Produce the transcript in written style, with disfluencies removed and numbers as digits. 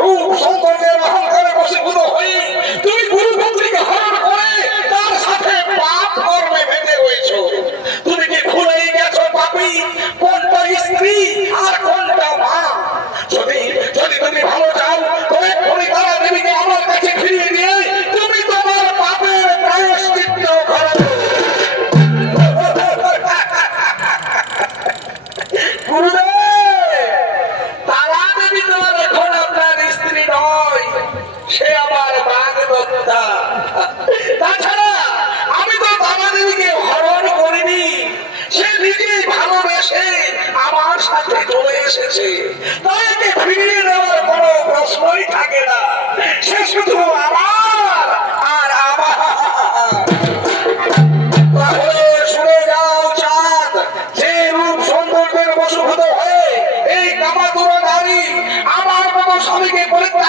রূপ সৌন্দর্যের অহংকারে বশীভূত হয়ে তুমি গুরুপুত্রীকে হরণ করে তার সাথে পাপ কর্মে মেতে রয়েছো। তুমি কি ভুলেই গেছো পাপী কোনটা স্ত্রী আর কোনটা মা? যদি যদি তুমি ভালো চাও তবে এক্ষুনি তারা দেবীকে আমার কাছে ফিরিয়ে দিয়ে তুমি তোমার পাপের প্রায়শ্চিত্ত করো। গুরুদেব, তারা দেবী তো এখন আপনার স্ত্রী নয়, সে আমার বাগদত্তা। তাছাড়া আমি তো তারা দেবীকে হরণ করিনি, সে নিজেই ভালোবেসে আমার সাথে চলে এসেছে। তাই একে ফিরিয়ে নেওয়ার কোনো প্রশ্নই থাকে না, সে শুধু আমার আর আমার। তাহলে শুনে যাও চাঁদ, যে রূপ সৌন্দর্যের বশীভূত হয়ে এই কামাতুরা নারী আমার মতো স্বামীকে পরিত্যাগ